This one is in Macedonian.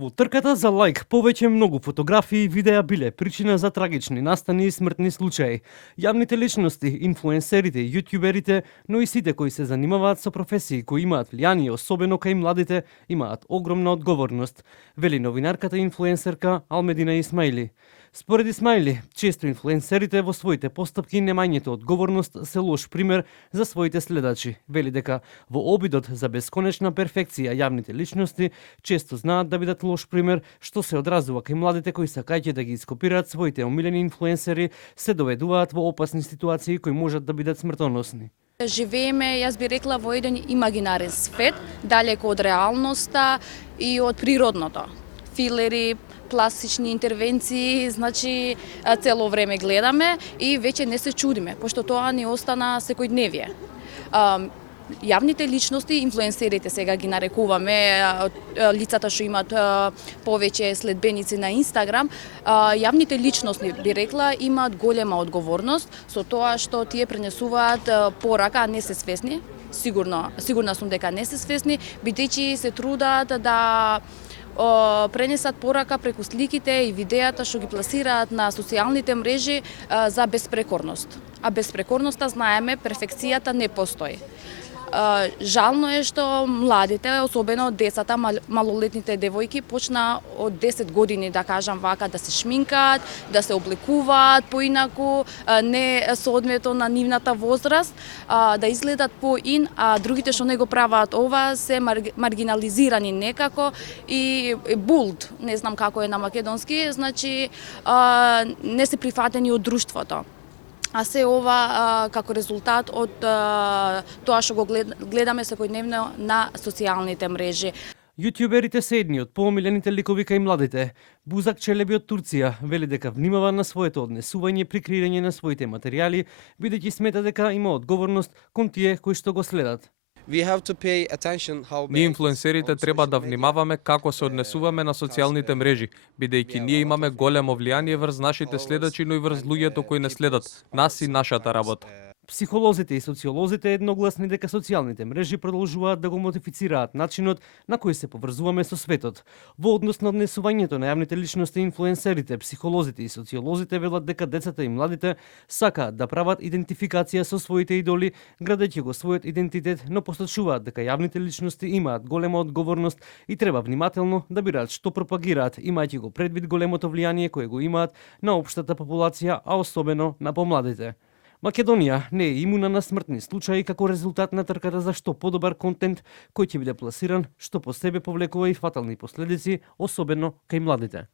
Во трката за лајк повеќе многу фотографии и видеа биле причина за трагични настани и смртни случаи. Јавните личности, инфлуенсерите, јутјуберите, но и сите кои се занимаваат со професии кои имаат влијание, особено кај младите, имаат огромна одговорност, вели новинарката и инфлуенсерка Алмедина Исмаили. Според Исмаили, често инфлуенсерите во своите постапки немањето одговорност се лош пример за своите следачи. Вели дека во обидот за бесконечна перфекција јавните личности често знаат да бидат лош пример, што се одразува кај младите кои сакајќи да ги ископираат своите омилени инфлуенсери, се доведуваат во опасни ситуации кои можат да бидат смртоносни. Живееме, јас би рекла, во еден имагинарен свет, далеко од реалноста и од природното. Филери, пластични интервенции, значи цело време гледаме и веќе не се чудиме, пошто тоа ни остана секојдневие. Јавните личности, инфлуенсерите сега ги нарекуваме, лицата што имаат повеќе следбеници на Инстаграм, јавните личности, би рекла, имаат голема одговорност со тоа што тие пренесуваат порака, а не се свесни. Сигурна сум дека не се свесни, бидејќи се трудат да пренесат порака преку сликите и видеата што ги пласираат на социјалните мрежи за беспрекорност. А беспрекорноста, знаеме, перфекцијата не постои. Жално е што младите, особено децата, малолетните девојки, почна од 10 години, да кажам вака, да се шминкаат, да се облекуваат поинаку, не соодветно на нивната возраст, да изгледат поин, а другите што не го прават ова се маргинализирани некако и булд, не знам како е на македонски, значи не се прифатени од друштвото. А се ова како резултат од тоа што го гледаме секојдневно на социјалните мрежи. Јутјуберите се едни од поомилените ликови кај младите. Бузак Челеби од Турција вели дека внимава на своето однесување при креирање на своите материјали, бидејќи смета дека има одговорност кон тие кои што го следат. Ние инфлуенсерите треба да внимаваме како се однесуваме на социјалните мрежи, бидејќи ние имаме големо влијание врз нашите следачи, но и врз луѓето кои не следат нас и нашата работа. Психолозите и социолозите едногласни дека социјалните мрежи продолжуваат да го модифицираат начинот на кој се поврзуваме со светот. Во однос на однесувањето на јавните личности и инфлуенсерите, психолозите и социолозите велат дека децата и младите сакаат да прават идентификација со своите идоли, градејќи го својот идентитет, но посочуваат дека јавните личности имаат голема одговорност и треба внимателно да бираат што пропагираат, имајќи го предвид големото влијание кое го имаат на општата популација, а особено на помладите. Македонија не е имуна на смртни случаи како резултат на трката за што подобар контент кој ќе биде пласиран, што по себе повлекува и фатални последици, особено кај младите.